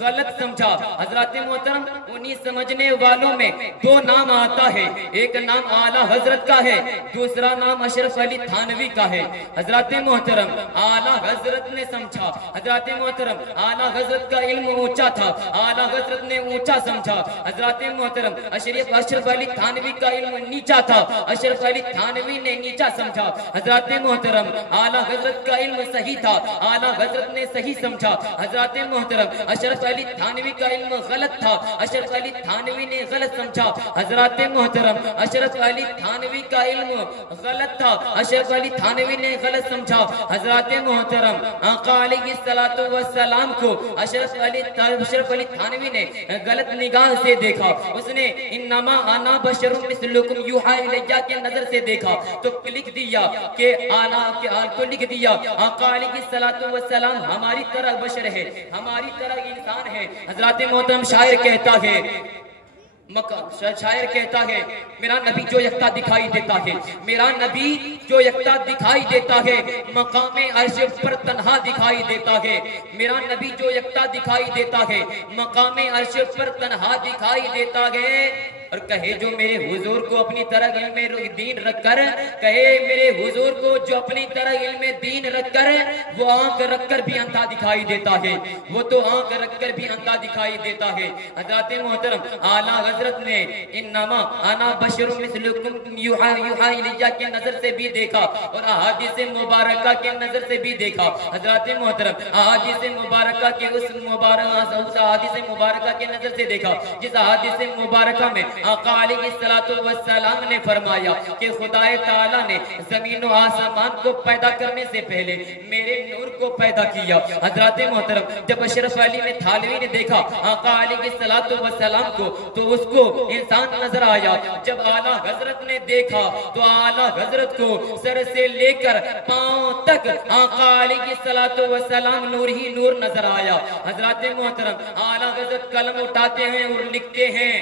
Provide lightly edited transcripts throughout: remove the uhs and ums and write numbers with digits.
غلط سمجھا۔ حضرات محترم انہی سمجھنے والوں میں دو نام آتا ہے، ایک نام اعلیٰ حضرت کا ہے، دوسرا نام اشرف علی تھانوی کا ہے۔ حضرات محترم اعلیٰ حضرت نے سمجھا، حضرات محترم اعلیٰ حضرت کا علم اونچا تھا، اعلیٰ حضرت نے اونچا سمجھا۔ حضرات محترم اشرف علی تھانوی کا علم نیچا تھا، اشرف علی تھانوی نے نیچا سمجھا۔ حضرات محترم اعلیٰ حضرت کا علم صحیح تھا، اعلیٰ حضرت نے صحیح سمجھا۔ حضرات محترم اشرف علی تھانوی کا علم غلط تھا، اشرف علی تھانوی نے غلط سمجھا۔ حضرات محترم اشرف علی تھانوی کا علم غلط تھا، اشرف علی تھانوی نے غلط سمجھا۔ حضرات محترم آقا علیہ السلام کو اشرف علی تھانوی نے غلط نگاہ سے دیکھا، اس نے انما انا بشر مثلکم یوحی الیہ کے نظر سے دیکھا تو لکھ دیا کہ کو لکھ دیا آقا علیہ السلام ہماری طرح بشر ہے، ہماری طرح انسان ہے۔ حضرات محترم شاعر کہتا ہے میرا نبی جو یکتا دکھائی دیتا ہے، میرا نبی جو یکتا دکھائی دیتا ہے، مقام عرش پر تنہا دکھائی دیتا ہے، میرا نبی جو یکتا دکھائی دیتا ہے، مقام عرش پر تنہا دکھائی دیتا ہے۔ اور کہے جو میرے حضور کو اپنی طرح علم دین رکھ کر، کہے میرے حضور کو جو اپنی طرح علم دین رکھ کر وہ آنکھ رکھ کر بھی اندھا دکھائی دیتا ہے، وہ تو آنکھ رکھ کر بھی اندھا دکھائی دیتا ہے۔ حضرات محترم اعلیٰ حضرت نے انما انا بشر مثلکم یوحی الیہ کے نظر سے بھی دیکھا اور احادیث مبارکہ کے نظر سے بھی دیکھا۔ حضرات محترم احادیث مبارکہ کے اس احادیث مبارکہ کے نظر سے دیکھا جس احادیث مبارکہ میں آقا علیہ السلام نے فرمایا کہ خدا تعالیٰ نے زمین و آسمان کو پیدا کرنے سے پہلے میرے نور کو پیدا کیا۔ حضرات محترم جب اشرف علی تھانوی نے دیکھا آقا علیہ السلام کو تو اس کو انسان نظر آیا، جب اعلیٰ حضرت نے دیکھا تو اعلیٰ حضرت کو سر سے لے کر پاؤں تک آقا علیہ السلام نور ہی نور نظر آیا۔ حضرات محترم اعلیٰ حضرت قلم اٹھاتے ہیں اور لکھتے ہیں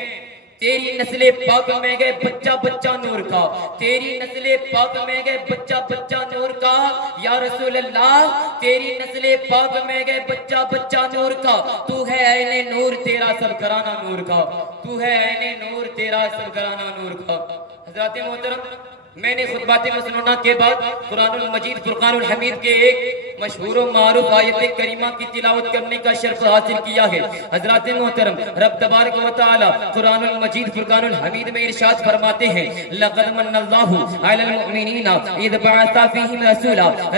تیری نسل پاک میں گئے بچہ بچہ نور کا، تیری نسل پاک میں گئے بچہ بچہ نور کا، یا رسول اللہ تیری نسل پاک میں گئے بچہ بچہ نور کا، تو ہے عین نور تیرا سب گھرانہ نور کا، تو ہے عین نور تیرا سب گھرانہ نور کا۔ حضرات محترم میں نے خطبات مسنونہ کے بعد قرآن المجید فرقان الحمید کے ایک مشہور و معروف آیت کریمہ کی تلاوت کرنے کا شرف حاصل کیا ہے۔ حضرات محترم رب تبارک و تعالی قرآن المجید فرقان الحمید میں ارشاد فرماتے ہیں لَقَدْ مَنَّ اللَّهُ عَلَى الْمُؤْمِنِينَ إِذْ بَعَثَ فِيهِمْ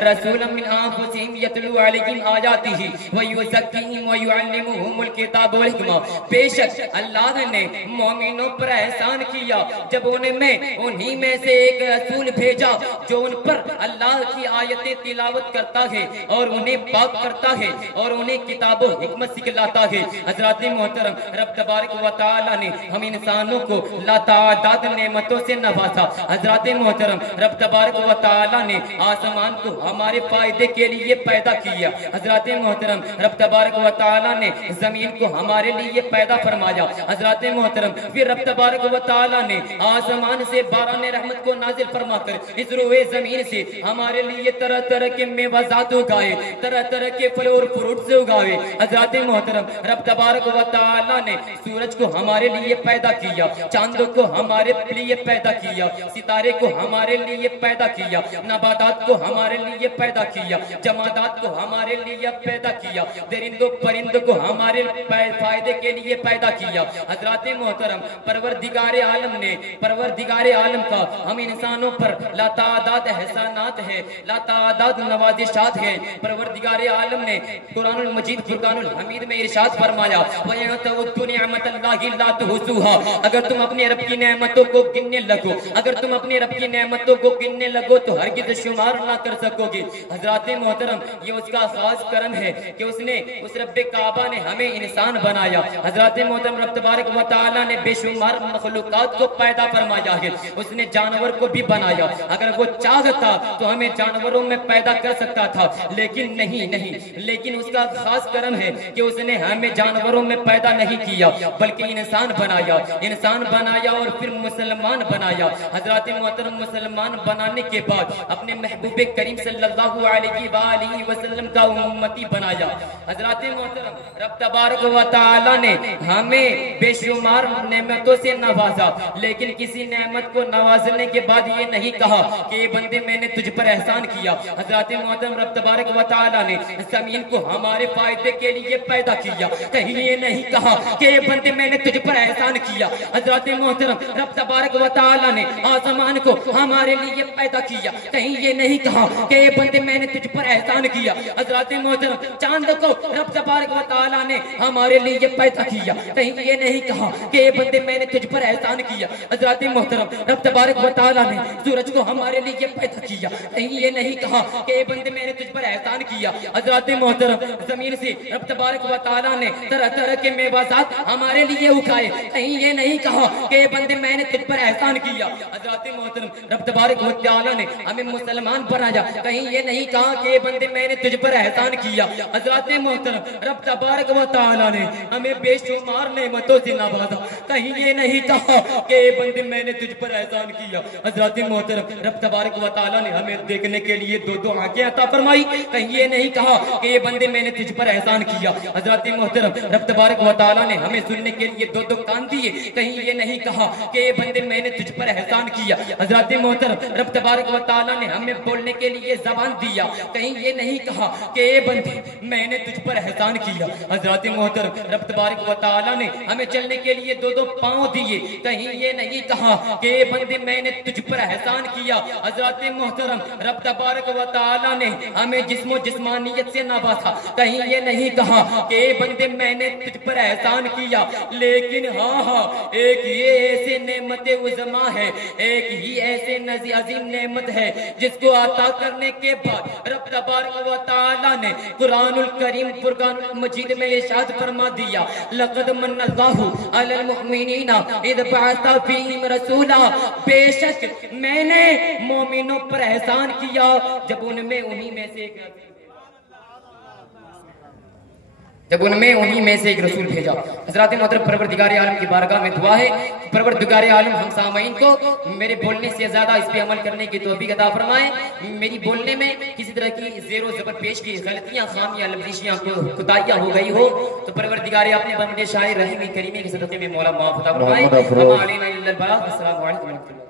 رَسُولًا مِّنْ أَنفُسِهِمْ يَتْلُو عَلَيْهِمْ آيَاتِهِ وَيُزَكِّيهِمْ وَيُعَلِّمُهُمُ الْكِتَابَ وَالْحِكْمَةَ۔ بے شک اللہ نے مومنوں پر احسان کیا جب انہی میں سے ایک رسول بھیجا جو ان پر اللہ کی آیتیں تلاوت کرتا ہے اور انہیں پاک کرتا ہے اور انہیں کتاب و حکمت سکھلاتا ہے۔ حضرات محترم رب تبارک و تعالی نے ہم انسانوں کو لاتعداد نعمتوں سے نوازا۔ حضرات محترم رب تبارک و تعالی نے آسمان کو ہمارے فائدے کے لیے پیدا کیا۔ حضرات محترم رب تبارک و تعالی نے زمین کو ہمارے لیے پیدا فرمایا۔ حضرات محترم پھر رب تبارک و تعالی نے آسمان سے باران رحمت کو نازل فرما کر اس روئے زمین سے ہمارے لیے طرح طرح کے میوازات اگائے، طرح طرح کے پھل اور فروٹس اگائے۔ حضرات محترم رب تبارک و تعالی نے سورج کو ہمارے لیے پیدا کیا، چاند کو ہمارے لیے پیدا کیا، ستارے کو ہمارے لیے پیدا کیا، نباتات کو ہمارے لیے پیدا کیا، جمادات کو ہمارے لیے پیدا کیا، درند و پرند کو ہمارے فائدے کے لیے پیدا کیا۔ حضرات محترم پروردگار عالم کا ہم انسانوں پر لاتعداد احسانات ہیں، لاتعداد نوازشات ہیں۔ پروردگار عالم نے قرآن المجید فرقان الحمید میں ارشاد فرمایا وَإِن تَعُدُّوا نِعْمَتَ اللَّهِ لَا تُحْصُوهَا۔ اگر تم اپنے رب کی نعمتوں کو گننے لگو، اگر تم اپنے رب کی نعمتوں کو گننے لگو تو ہرگز شمار نہ کر سکو گے۔ حضرات محترم یہ اس کا خاص کرم ہے کہ اس رب کعبہ نے ہمیں انسان بنایا۔ حضرات محترم رب تبارک و تعالی نے بے شمار مخلوقات کو پیدا فرمایا ہے، اس نے جانور کو بھی بنایا۔ اگر وہ چاہتا تو ہمیں جانوروں میں پیدا کر سکتا تھا، لیکن لیکن اس کا خاص کرم ہے کہ اس نے ہمیں جانوروں میں پیدا نہیں کیا بلکہ انسان بنایا اور پھر مسلمان بنایا. حضرات محترم مسلمان بنانے کے بعد اپنے محبوب کریم صلی اللہ علیہ وآلہ وسلم کا امتی بنایا. حضرات محترم رب تبارک و تعالی نے ہمیں بے شمار نعمتوں سے نوازا, لیکن کسی نعمت کو نوازنے کے بعد یہ نہیں کہا کہ یہ بندے میں نے تجھ پر احسان کیا. حضرات محترم رب تبارک و تعالی نے زمین کو ہمارے فائدے کے لیے پیدا کیا, کہیں یہ نہیں کہا کہ یہ بندے میں نے تجھ پر احسان کیا. حضرات محترم رب تبارک و تعالی نے آسمان کو ہمارے لیے پیدا کیا, کہیں یہ نہیں کہا کہ یہ بندے میں نے تجھ پر احسان کیا. حضرات محترم چاند کو رب تبارک و تعالی نے ہمارے لیے پیدا کیا, کہیں یہ نہیں کہا کہ یہ بندے میں نے تجھ پر احسان کیا. حضرات محترم رب تبارک و تعالی نے سورج کو ہمارے لیے پیدا کیا, کہیں یہ نہیں کہا کہ یہ بندے میں نے تجھ پر احسان کیا. حضرات محترم زمین سے رب تبارک و تعالی نے طرح طرح کے میوات ہمارے لیے اگائے, کہیں یہ نہیں کہا کہ یہ بندے میں نے تجھ پر احسان کیا. حضرات محترم رب تبارک و تعالی نے ہمیں مسلمان بنایا, کہیں یہ نہیں کہا کہ یہ بندے میں نے تجھ پر احسان کیا. حضرات محترم رب تبارک و تعالی نے ہمیں بے شمار نعمتوں سے نوازا, کہیں یہ نہیں کہا کہ یہ بندے میں نے تجھ پر احسان کیا. حضرات محترم رب تبارک و تعالی نے ہمیں دیکھنے کے لیے دو آنکھیں عطا فرمائی, کہیں یہ نہیں کہا کہ یہ بندے میں نے تجھ پر احسان کیا. حضرات محترم رب تبارک و تعالی نے ہمیں سننے کے لیے دو کان دیے, کہیں یہ نہیں کہا کہ یہ بندے میں نے تجھ پر احسان کیا. حضرات محترم رب تبارک و تعالی نے ہمیں بولنے کے لیے زبان دیا, کہیں یہ نہیں کہا کہ یہ بندے میں نے تجھ پر احسان کیا. حضرات محترم رب تبارک و تعالی نے ہمیں چلنے کے لیے دو پاؤں دیے, کہیں یہ نہیں کہا کہ یہ بندے میں نے تجھ پر احسان کیا. حضرات محترم رب تبارک و تعالی نے ہمیں جسم و جسمانیت سے نوازا, کہیں یہ نہیں کہا کہ یہ بندے میں نے تجھ پر احسان کیا. لیکن ہاں ایک یہ ایسے نعمت عظما ہے, ایک ہی ایسے عظیم نعمت ہے جس کو عطا کرنے کے بعد رب تبارک و تعالی نے قرآن الکریم فرقان مجید میں ارشاد فرما دیا, لقد من اللہ علی المؤمنین اذ بعث فیہم رسولا, بے شک میں نے مومنوں پر احسان کیا جب ان میں انہی میں سے ایک رسول بھیجا. حضرات محترم پروردگار عالم کی بارگاہ میں دعا ہے, پروردگار عالم ہم سامعین کو میرے بولنے سے زیادہ اس پہ عمل کرنے کی توفیق عطا فرمائے. میری بولنے میں کسی طرح کی زیر و زبر پیش کی غلطیاں, خامیاں, لفظیاں, کوتاہیاں ہو گئی ہو تو پروردگار اپنے بندے شاعر رحیم کریمی کے صدقے میں مولا معاف عطا فرمائے. السلام علیکم ورحمۃ اللہ.